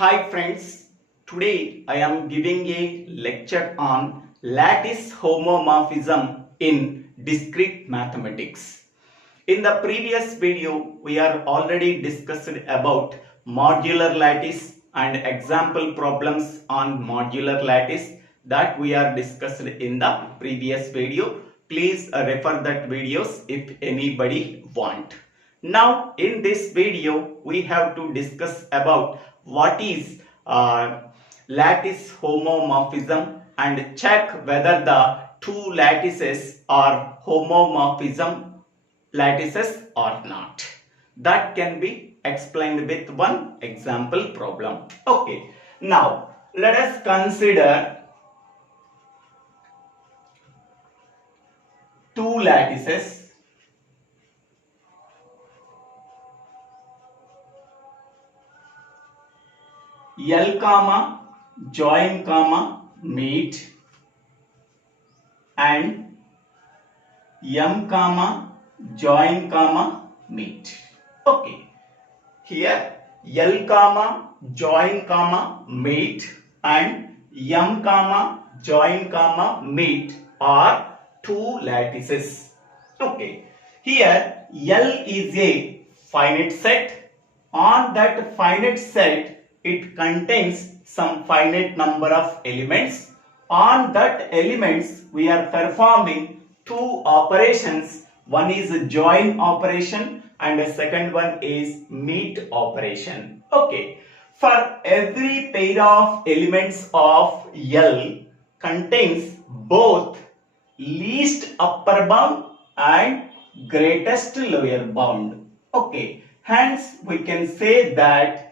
Hi friends, today I am giving a lecture on lattice homomorphism in discrete mathematics. In the previous video, we are already discussed about modular lattice and example problems on modular lattice that we are discussed in the previous video. Please refer that videos if anybody want. Now in this video, we have to discuss about what is lattice homomorphism and check whether the two lattices are homomorphism lattices or not. That can be explained with one example problem. Okay, now let us consider two lattices L comma join comma meet and M comma join comma meet. Okay, here L comma join comma meet and M comma join comma meet are two lattices. Okay, here L is a finite set. On that finite set, it contains some finite number of elements. On that elements, we are performing two operations. One is a join operation and the second one is meet operation. Okay. For every pair of elements of L contains both least upper bound and greatest lower bound. Okay. Hence, we can say that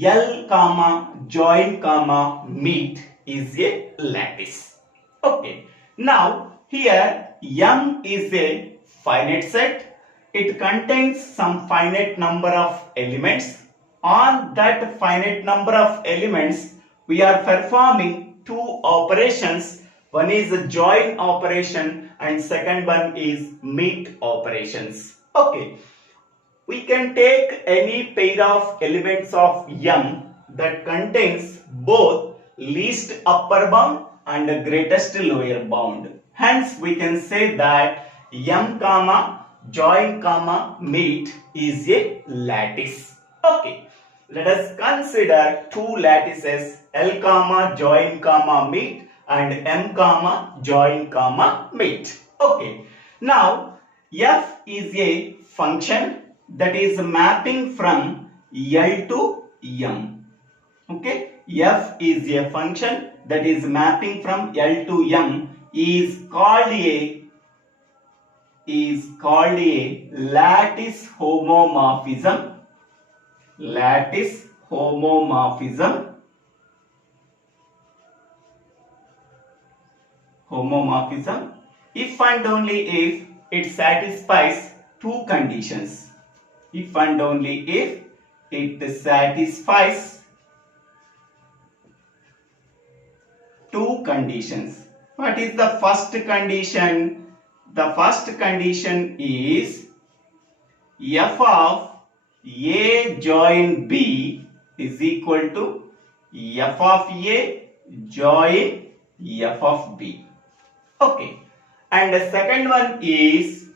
L comma join comma meet is a lattice. Okay. Now here M is a finite set. It contains some finite number of elements. On that finite number of elements, we are performing two operations. One is a join operation and second one is meet operations. Okay. We can take any pair of elements of M that contains both least upper bound and greatest lower bound. Hence, we can say that M comma join comma meet is a lattice. Okay, let us consider two lattices L comma join comma meet and M comma join comma meet. Okay, now F is a function that is mapping from L to M. Okay, F is a function that is mapping from L to M is called a lattice homomorphism. Lattice homomorphism. Homomorphism if and only if it satisfies two conditions. If and only if it satisfies two conditions. What is the first condition? The first condition is f of A join B is equal to f of A join f of B. Okay. And the second one is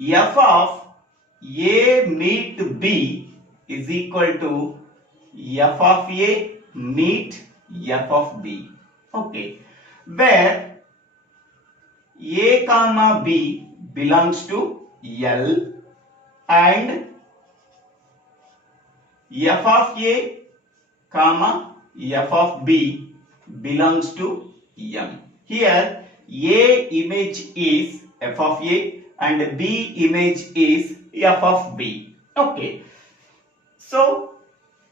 f of A meet B is equal to f of A meet f of B. Okay, where A comma B belongs to L and f of A comma f of B belongs to M. Here A image is f of A and B image is f of B. Okay. So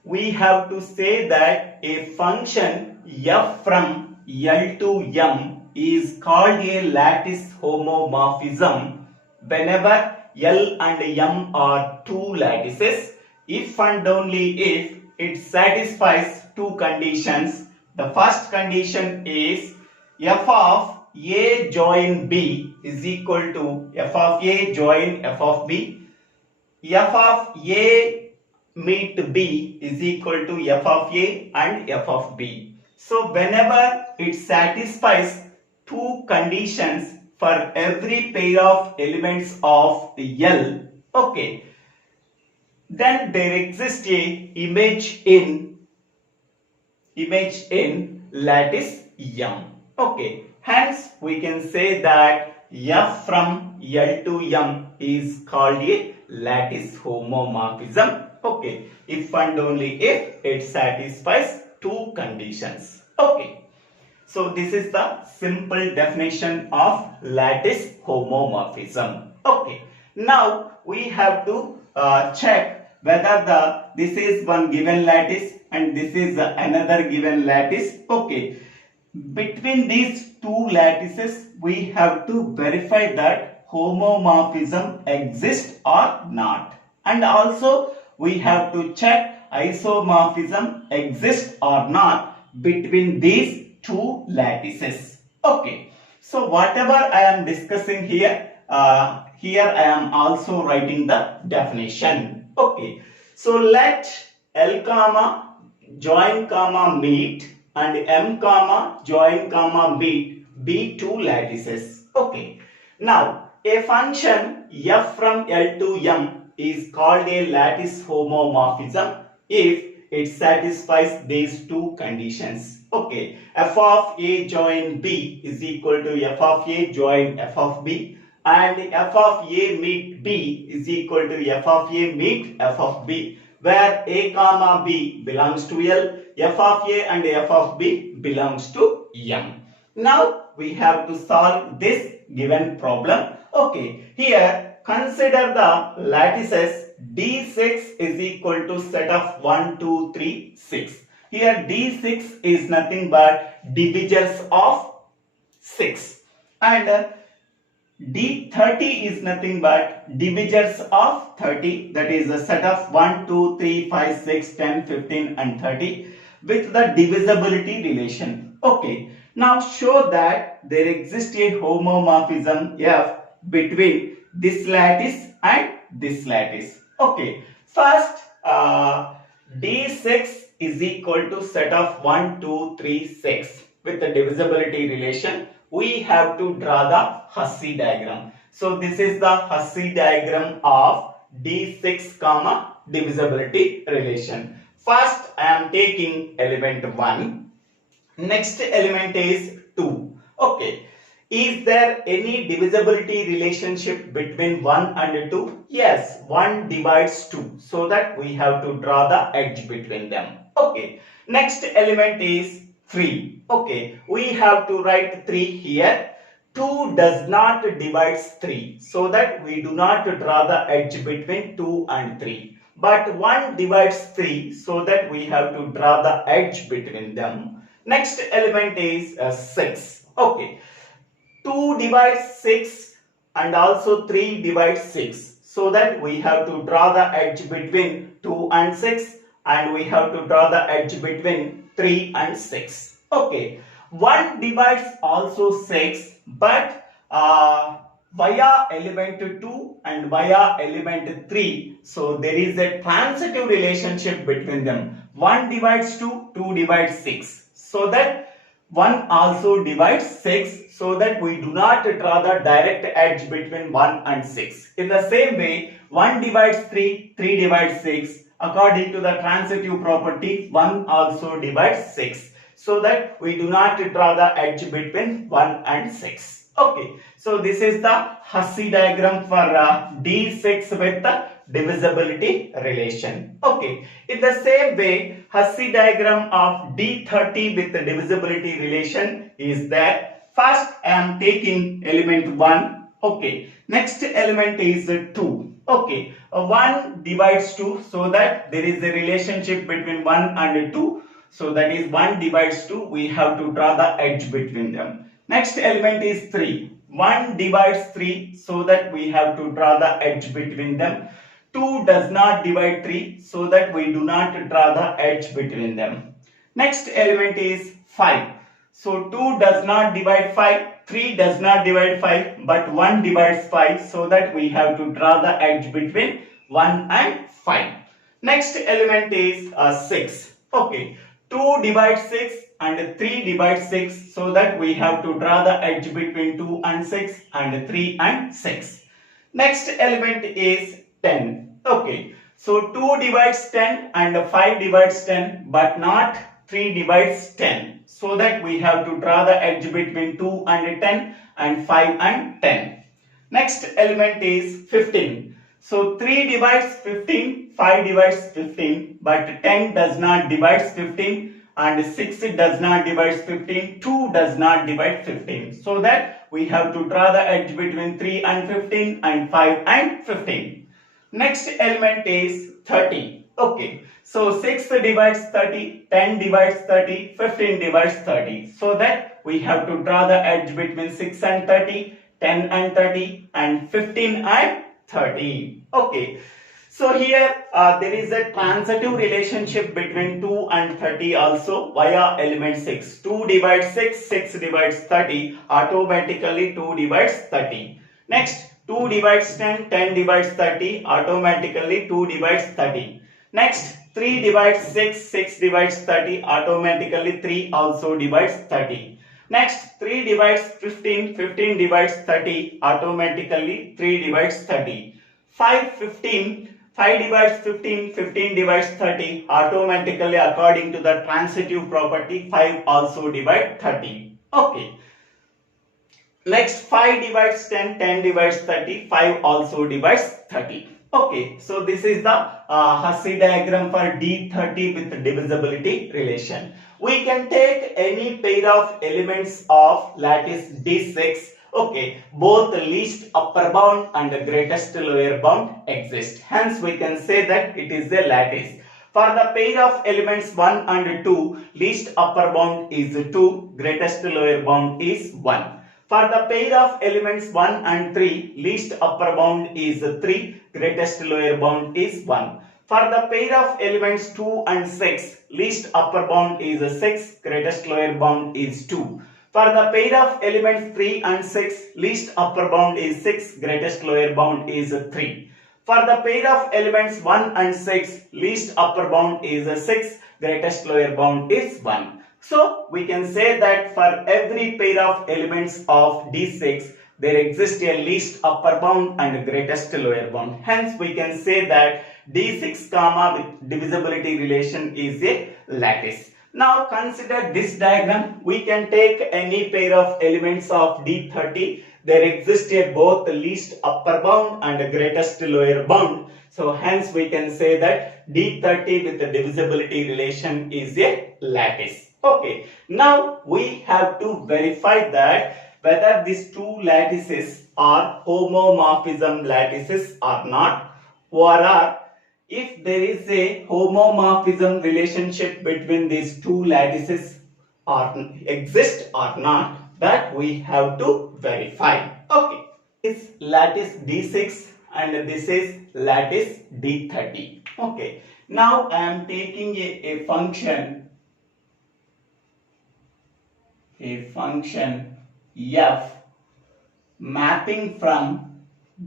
we have to say that a function f from L to M is called a lattice homomorphism whenever L and M are two lattices, if and only if it satisfies two conditions. The first condition is f of A join B is equal to f of A join f of B. F of A meet B is equal to f of A and f of B. So whenever it satisfies two conditions for every pair of elements of L, okay, then there exists a image in lattice M. Okay, hence we can say that F from L to M is called a lattice homomorphism. Okay, if and only if it satisfies two conditions. Okay, so this is the simple definition of lattice homomorphism. Okay, now we have to check whether this is one given lattice and this is another given lattice. Okay, between these two lattices we have to verify that homomorphism exists or not, and also we have to check isomorphism exists or not between these two lattices. Okay, so whatever I am discussing here, here I am also writing the definition. Okay, so let L comma join comma meet and M comma join comma meet be two lattices. Okay, now a function f from L to M is called a lattice homomorphism if it satisfies these two conditions. Okay, f of A join B is equal to f of A join f of B, and f of A meet B is equal to f of A meet f of B, where A comma B belongs to L, f of A and f of B belongs to M. Now we have to solve this given problem. Okay, here consider the lattices D6 is equal to set of 1, 2, 3, 6. Here D6 is nothing but divisors of 6, and D30 is nothing but divisors of 30, that is a set of 1, 2, 3, 5, 6, 10, 15 and 30 with the divisibility relation. Okay, now show that there exists a homomorphism F between this lattice and this lattice. Okay, first D6 is equal to set of 1, 2, 3, 6 with the divisibility relation. We have to draw the Hussey diagram. So this is the Hussey diagram of D6 comma divisibility relation. First I am taking element 1. Next element is 2. Okay. Is there any divisibility relationship between 1 and 2? Yes, 1 divides 2. So that we have to draw the edge between them. Okay. Next element is 3. Okay. We have to write 3 here. 2 does not divide 3. So that we do not draw the edge between 2 and 3. But 1 divides 3. So that we have to draw the edge between them. Next element is 6. Okay. 2 divides 6 and also 3 divides 6. So that we have to draw the edge between 2 and 6, and we have to draw the edge between 3 and 6. Okay. 1 divides also 6, but via element 2 and via element 3. So there is a transitive relationship between them. 1 divides 2, 2 divides 6. So that 1 also divides 6, so that we do not draw the direct edge between 1 and 6. In the same way, 1 divides 3, 3 divides 6. According to the transitive property, 1 also divides 6. So that we do not draw the edge between 1 and 6. Okay. So this is the Hussey diagram for D6 with the divisibility relation. Okay. In the same way, Hussey diagram of D30 with the divisibility relation is that first I am taking element 1. Okay. Next element is 2. Okay. 1 divides 2, so that there is a relationship between 1 and 2. So that is 1 divides 2. We have to draw the edge between them. Next element is 3. 1 divides 3, so that we have to draw the edge between them. 2 does not divide 3, so that we do not draw the edge between them. Next element is 5. So 2 does not divide 5, 3 does not divide 5, but 1 divides 5, so that we have to draw the edge between 1 and 5. Next element is 6. Okay, 2 divides 6 and 3 divides 6, so that we have to draw the edge between 2 and 6 and 3 and 6. Next element is 10. Okay, so 2 divides 10 and 5 divides 10, but not 3 divides 10. So that we have to draw the edge between 2 and 10 and 5 and 10. Next element is 15. So 3 divides 15, 5 divides 15, but 10 does not divide 15 and 6 does not divide 15, 2 does not divide 15. So that we have to draw the edge between 3 and 15 and 5 and 15. Next element is 30. Okay, so 6 divides 30, 10 divides 30, 15 divides 30. So that we have to draw the edge between 6 and 30, 10 and 30 and 15 and 30. Okay, so here there is a transitive relationship between 2 and 30 also via element 6. 2 divides 6, 6 divides 30, automatically 2 divides 30. Next, 2 divides 10, 10 divides 30, automatically 2 divides 30. Next, 3 divides 6, 6 divides 30, automatically 3 also divides 30. Next, 3 divides 15, 15 divides 30, automatically 3 divides 30. 5 divides 15, 15 divides 30, automatically according to the transitive property 5 also divide 30. Okay. Next, 5 divides 10, 10 divides 30, 5 also divides 30. Okay, so this is the Hussey diagram for D30 with divisibility relation. We can take any pair of elements of lattice D6. Okay, both the least upper bound and the greatest lower bound exist. Hence, we can say that it is a lattice. For the pair of elements 1 and 2, least upper bound is 2, greatest lower bound is 1. For the pair of elements 1 and 3, least upper bound is 3, greatest lower bound is 1. For the pair of elements 2 and 6, least upper bound is 6, greatest lower bound is 2. For the pair of elements 3 and 6, least upper bound is 6, greatest lower bound is 3. For the pair of elements 1 and 6, least upper bound is 6, greatest lower bound is 1. So, we can say that for every pair of elements of D6, there exists a least upper bound and greatest lower bound. Hence, we can say that D6 comma with divisibility relation is a lattice. Now, consider this diagram. We can take any pair of elements of D30. There exists a both least upper bound and greatest lower bound. So, hence we can say that D30 with the divisibility relation is a lattice. Okay, now we have to verify that whether these two lattices are homomorphism lattices or not, or if there is a homomorphism relationship between these two lattices or exist or not, that we have to verify. Okay, this is lattice D6 and this is lattice D30. Okay, now I am taking a function f mapping from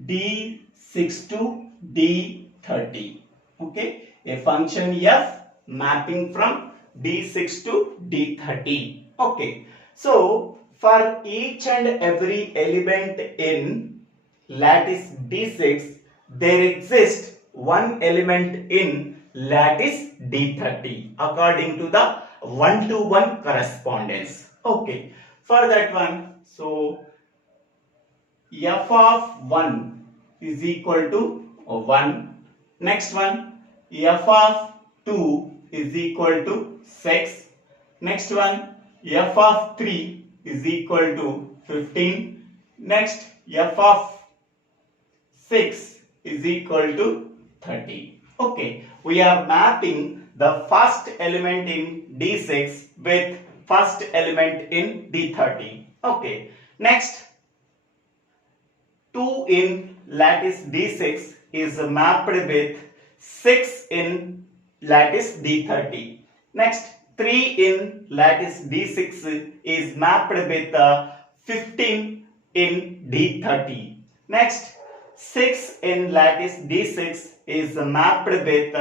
D6 to D30. Okay, a function f mapping from D6 to D30. Okay, so for each and every element in lattice D6, there exists one element in lattice D30 according to the 1-to-1 correspondence. Okay, for that one, so f of 1 is equal to 1. Next one, f of 2 is equal to 6. Next one, f of 3 is equal to 15. Next, f of 6 is equal to 30. Okay, we are mapping the first element in D6 with first element in D30. Okay, next 2 in lattice D6 is mapped with 6 in lattice D30. Next 3 in lattice D6 is mapped with 15 in D30. Next 6 in lattice D6 is mapped with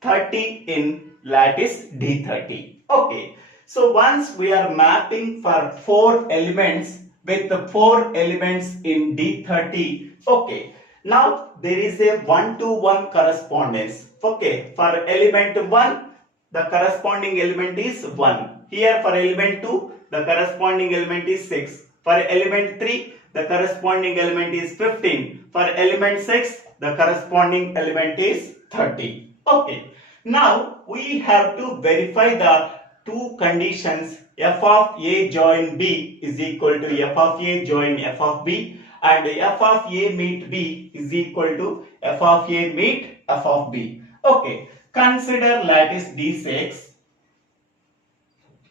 30 in lattice D30. Okay. So once we are mapping for 4 elements with the 4 elements in D30. Okay. Now there is a 1-to-1 correspondence. Okay. For element 1, the corresponding element is 1. Here for element 2, the corresponding element is 6. For element 3, the corresponding element is 15. For element 6, the corresponding element is 30. Okay. Now we have to verify the two conditions f of a join b is equal to f of a join f of b, and f of a meet b is equal to f of a meet f of b. Okay. Consider lattice D6.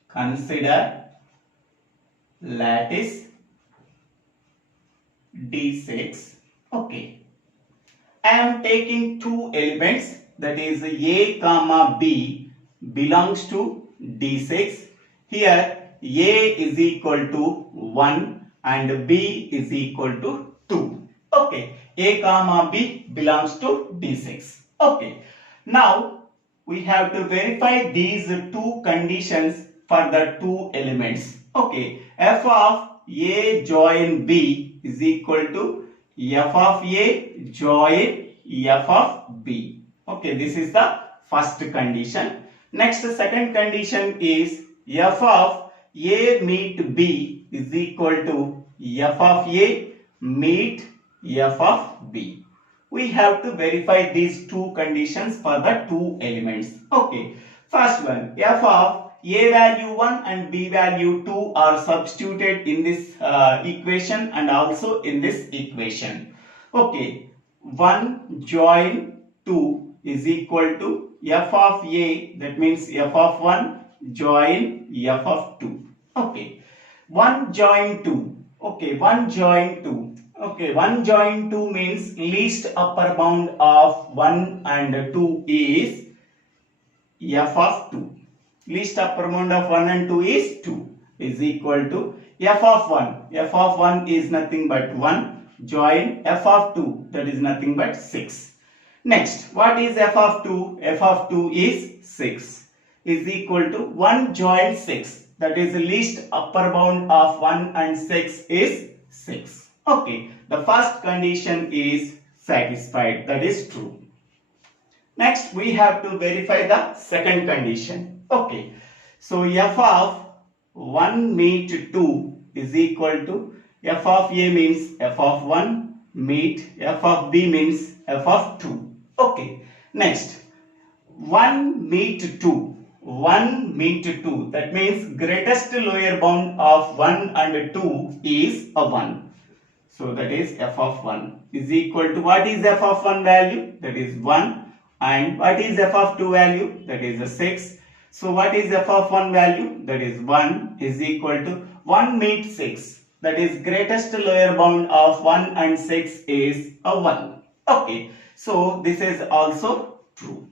Consider lattice D6. Okay. I am taking two elements, that is a comma b belongs to D6. Here a is equal to 1 and b is equal to 2. Okay. A comma b belongs to D6. Okay. Now we have to verify these two conditions for the two elements. Okay. F of a join b is equal to f of a join f of b. Okay. This is the first condition. Next, second condition is f of a meet b is equal to f of a meet f of b. We have to verify these two conditions for the two elements. Okay. First one, f of a value 1 and b value 2 are substituted in this equation and also in this equation. Okay. 1 join 2 is equal to f of a, that means f of 1 join f of 2. Okay. 1 join 2. Okay. 1 join 2. Okay, 1 join 2 means least upper bound of 1 and 2 is f of 2. Least upper bound of 1 and 2 is 2 is equal to f of 1. F of 1 is nothing but 1 join f of 2, that is nothing but 6. Next, what is f of 2? F of 2 is 6 is equal to 1 join 6, that is the least upper bound of 1 and 6 is 6. Okay, the first condition is satisfied, that is true. Next, we have to verify the second condition. Okay, so f of 1 meet 2 is equal to f of a means f of 1 meet f of b means f of 2. Okay, next, 1 meet 2. 1 meet 2, that means greatest lower bound of 1 and 2 is a 1. So that is f of 1 is equal to, what is f of 1 value? That is 1. And what is f of 2 value? That is a 6. So what is f of 1 value? That is 1 is equal to 1 meet 6. That is greatest lower bound of 1 and 6 is a 1. Okay. So this is also true.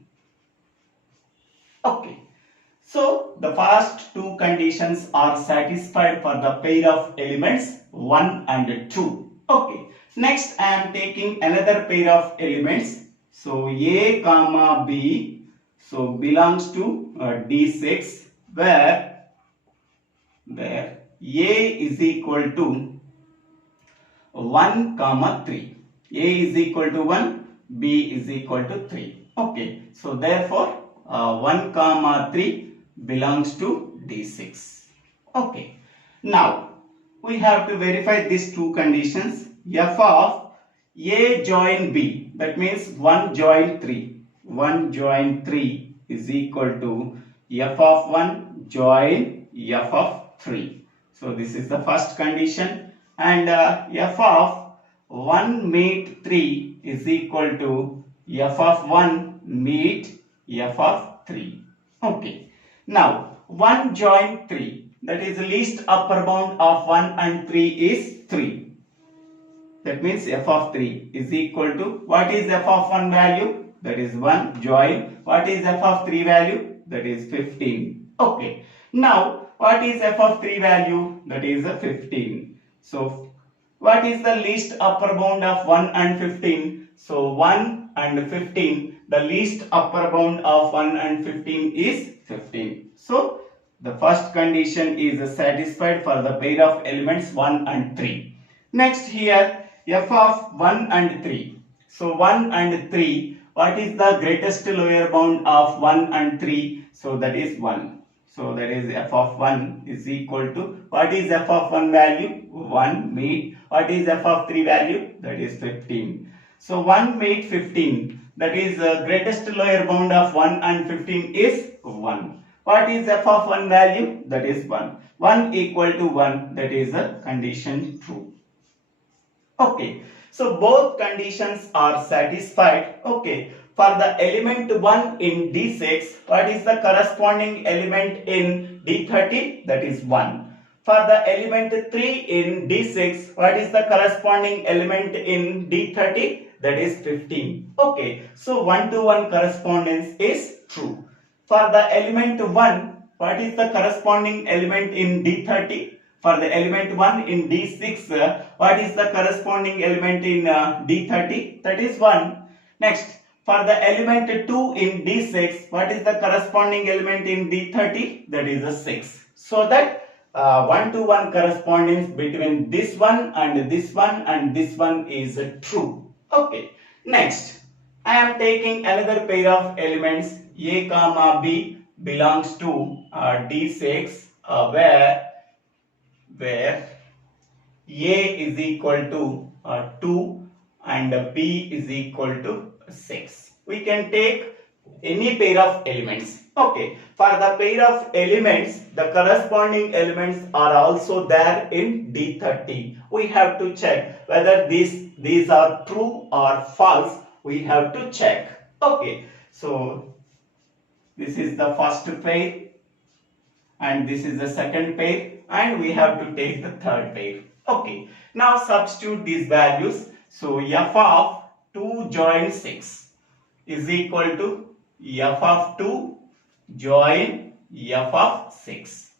Okay. So the first two conditions are satisfied for the pair of elements 1 and 2. Okay. Next, I am taking another pair of elements. So a comma b, so belongs to D6, where a is equal to 1 comma 3. A is equal to 1, b is equal to 3. Okay. So therefore 1 comma 3 belongs to D6. Okay. Now we have to verify these two conditions. F of a join b, that means 1 join 3. 1 join 3 is equal to f of 1 join f of 3. So this is the first condition. And f of 1 meet 3 is equal to f of 1 meet f of 3. Okay. Now 1 join 3, that is least upper bound of 1 and 3 is 3. That means f of 3 is equal to, what is f of 1 value? That is 1 join, what is f of 3 value? That is 15. Okay. Now what is f of 3 value? That is a 15. So what is the least upper bound of 1 and 15? So 1 and 15, the least upper bound of 1 and 15 is 15. So the first condition is satisfied for the pair of elements 1 and 3. Next here f of 1 and 3. So 1 and 3, what is the greatest lower bound of 1 and 3? So that is 1. So that is f of 1 is equal to, what is f of 1 value? 1 meet. What is f of 3 value? That is 15. So 1 meet 15. That is greatest lower bound of 1 and 15 is 1. What is f of 1 value? That is 1. 1 equal to 1. That is a condition true. Okay. So both conditions are satisfied. Okay. For the element 1 in D6, what is the corresponding element in D30? That is 1. For the element 3 in D6, what is the corresponding element in D30? That is 15. Okay. So 1 to 1 correspondence is true. For the element 1, what is the corresponding element in D30? For the element 1 in D6, what is the corresponding element in D30? That is 1. Next, for the element 2 in D6, what is the corresponding element in D30? That is a 6. So that 1 to 1 correspondence between this one and this one and this one is true. Okay. Next, I am taking another pair of elements A comma B belongs to D6 where A is equal to 2 and B is equal to 6. We can take any pair of elements. Okay. For the pair of elements, the corresponding elements are also there in D30. We have to check whether these are true or false. We have to check. Okay. So this is the first pair and this is the second pair and we have to take the third pair. Okay. Now substitute these values. So f of 2 join 6 is equal to f of 2 join f of 6.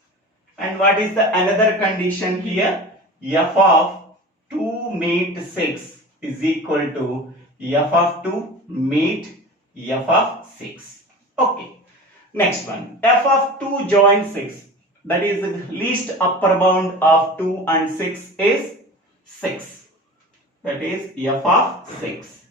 And what is the another condition here? F of 2 meet 6 is equal to f of 2 meet f of 6. Okay. Next one, f of 2 join 6. That is the least upper bound of 2 and 6 is 6. That is f of 6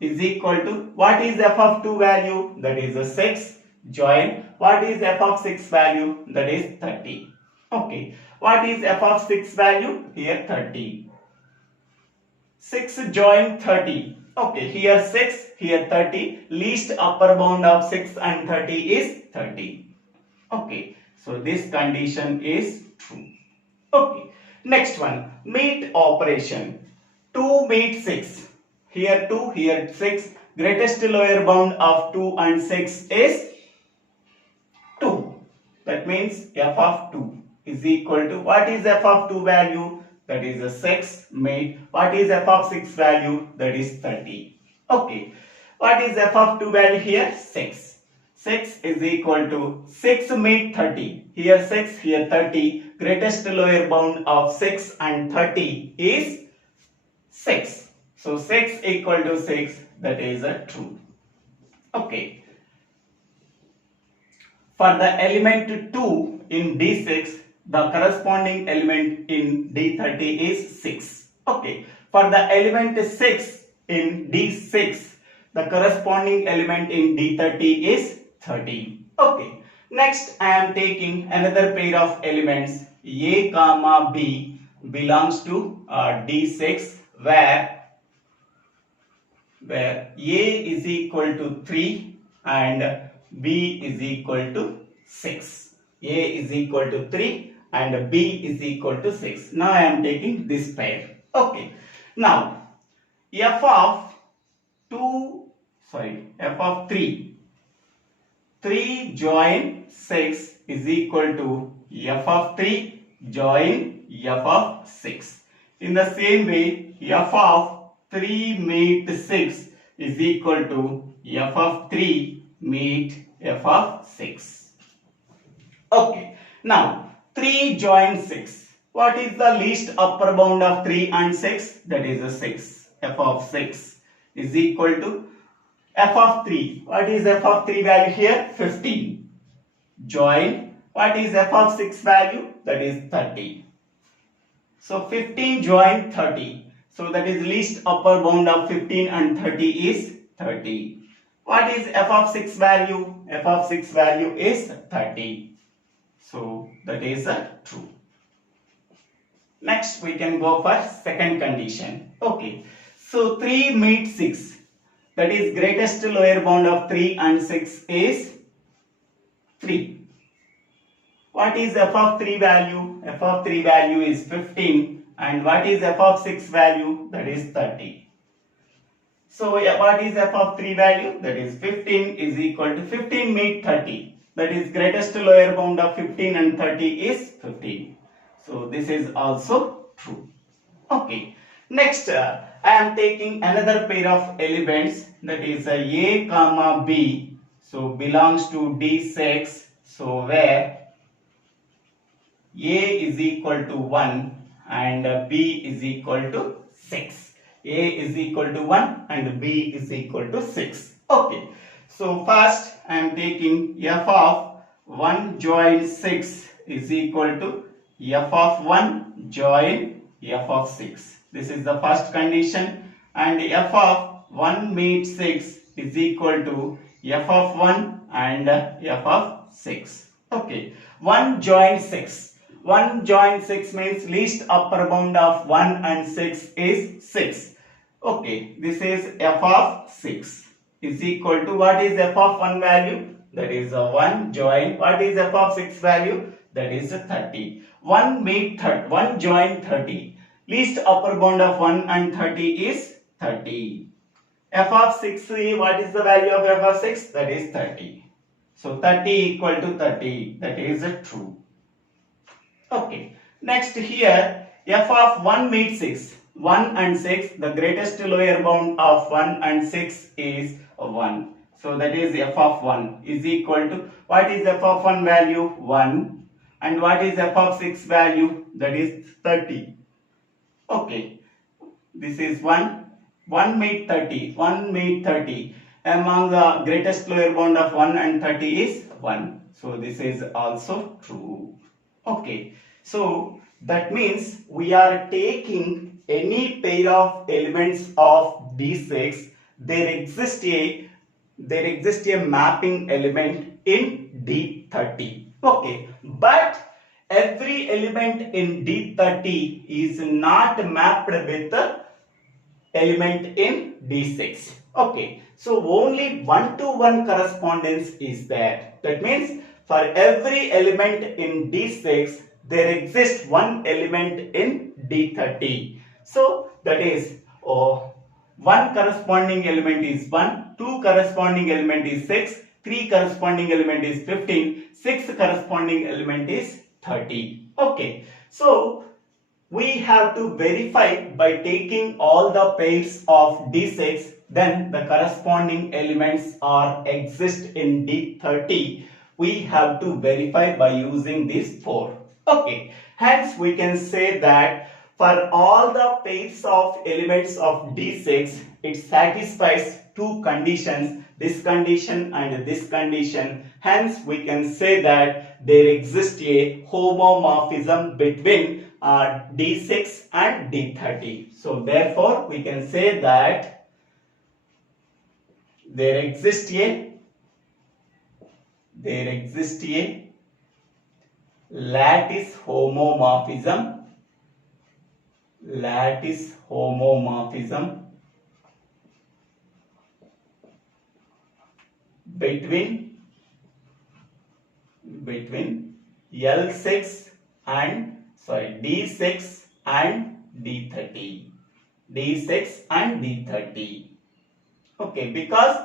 is equal to, what is f of 2 value? That is a 6 join, what is f of 6 value? That is 30. Okay. What is f of 6 value? Here 30. 6 join 30. Okay. Here 6, here 30. Least upper bound of 6 and 30 is 30. Okay. So this condition is true. Okay. Next one, meet operation. 2 meet 6. Here 2, here 6. Greatest lower bound of 2 and 6 is 2. That means f of 2 is equal to, what is f of 2 value? That is a 6 meet. What is f of 6 value? That is 30. Okay. What is f of 2 value here? 6. 6 is equal to 6 meet 30. Here 6, here 30. Greatest lower bound of 6 and 30 is 6. So 6 equal to 6, that is a true. Okay. For the element 2 in D6, the corresponding element in D30 is 6. Okay. For the element 6 in D6, the corresponding element in D30 is 13. Okay. Next, I am taking another pair of elements A comma B belongs to D6 where A is equal to 3 and B is equal to 6. A is equal to 3 and B is equal to 6. Now I am taking this pair. Okay. Now f of 3. 3 join 6 is equal to f of 3 join f of 6. In the same way, f of 3 meet 6 is equal to f of 3 meet f of 6. Okay. Now 3 join 6. What is the least upper bound of 3 and 6? That is a 6. F of 6 is equal to f of 3. What is f of 3 value here? 15. Join. What is f of 6 value? That is 30. So 15 join 30. So that is least upper bound of 15 and 30 is 30. What is f of 6 value? F of 6 value is 30. So that is true. Next we can go for second condition. Okay. So 3 meet 6. That is greatest lower bound of 3 and 6 is 3. What is f of 3 value? F of 3 value is 15. And what is f of 6 value? That is 30. So what is f of 3 value? That is 15 is equal to 15 meet 30. That is greatest lower bound of 15 and 30 is 15. So this is also true. Okay. Next I am taking another pair of elements, that is a comma b. So belongs to D6. So where a is equal to 1 and b is equal to 6. A is equal to 1 and b is equal to 6. Okay. So first I am taking f of 1 join 6 is equal to f of 1 join f of 6. This is the first condition, and f of 1 meet 6 is equal to f of 1 and f of 6. Okay. 1 join 6. 1 join 6 means least upper bound of 1 and 6 is 6. Okay. This is f of 6 is equal to, what is f of 1 value? That is 1 join, what is f of 6 value? That is 30. 1 meet 1 join 30. Least upper bound of 1 and 30 is 30. F of 6, what is the value of f of 6? That is 30. So 30 equal to 30. That is true. Okay. Next here, f of 1 meet 6. 1 and 6, the greatest lower bound of 1 and 6 is 1. So that is f of 1 is equal to, what is f of 1 value? 1. And what is f of 6 value? That is 30. Okay. This is 1. 1 meet 30. 1 meet 30. Among the greatest lower bound of 1 and 30 is 1. So this is also true. Okay. So that means we are taking any pair of elements of D6. There exists a mapping element in D30. Okay. But every element in D30 is not mapped with the element in D6. Okay. So only 1-to-1 correspondence is there. That means for every element in D6, there exists one element in D30. So that is one corresponding element is 1, 2 corresponding element is 6, 3 corresponding element is 15, 6 corresponding element is 30. Okay. So we have to verify by taking all the pairs of D6, then the corresponding elements are exist in D30. We have to verify by using these 4. Okay. Hence we can say that for all the pairs of elements of D6, it satisfies two conditions, this condition and this condition. Hence we can say that there exists a homomorphism between D6 and D30. So therefore we can say that there exists a lattice homomorphism between D6 and D30. D6 and D30. Okay, because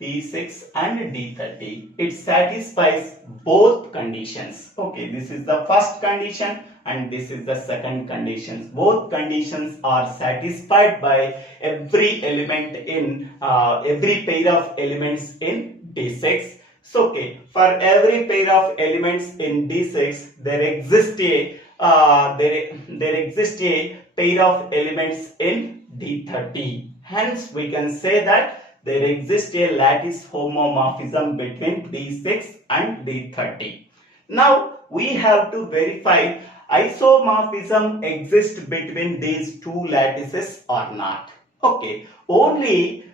D6 and D30, it satisfies both conditions. Okay, this is the first condition and this is the second condition. Both conditions are satisfied by every element in every pair of elements in D6. So okay, for every pair of elements in D6, there exists a pair of elements in D30. Hence we can say that there exists a lattice homomorphism between D6 and D30. Now we have to verify isomorphism exists between these two lattices or not. Okay, only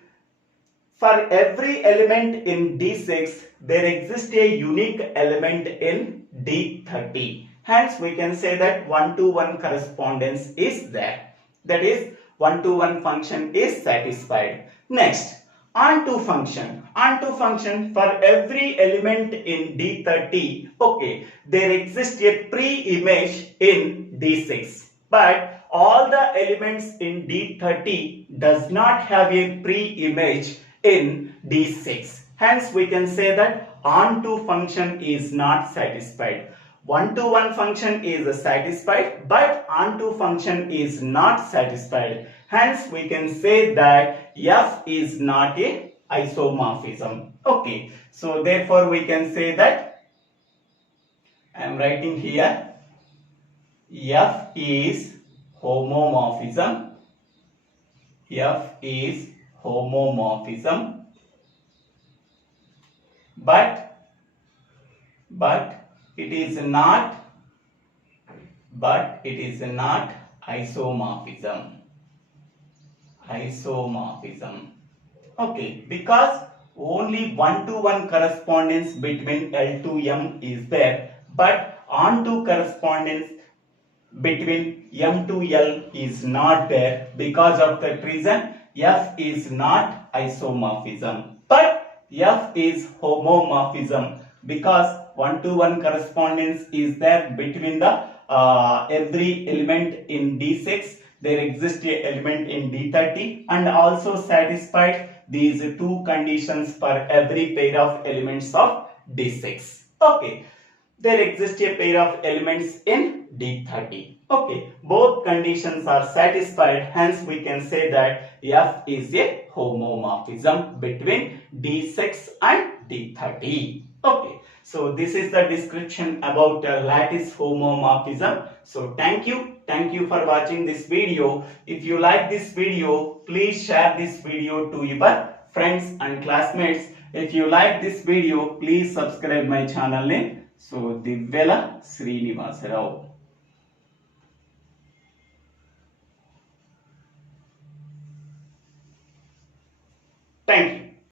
for every element in D6 there exists a unique element in D30. Hence we can say that 1-to-1 correspondence is there. That is, 1-to-1 function is satisfied. Next, onto function. Onto function, for every element in D30, okay, there exists a pre-image in D6. But all the elements in D30 does not have a pre-image in D6. Hence we can say that onto function is not satisfied. 1-to-1 function is satisfied, but onto function is not satisfied. Hence we can say that F is not a isomorphism. Okay, so therefore we can say that I am writing here F is homomorphism. F is homomorphism, but it is not isomorphism. Okay, because only 1-to-1 correspondence between L to M is there, but onto correspondence between M to L is not there. Because of that reason, F is not isomorphism, but F is homomorphism, because 1-to-1 correspondence is there between the every element in D6. There exists a element in D30, and also satisfied these two conditions for every pair of elements of D6. Okay, there exists a pair of elements in D30. Okay, both conditions are satisfied. Hence we can say that F is a homomorphism between D6 and D30. Okay, so this is the description about lattice homomorphism. So thank you for watching this video. If you like this video, please share this video to your friends and classmates. If you like this video, please subscribe my channel name. So Divvela Srinivasarao. Thank you.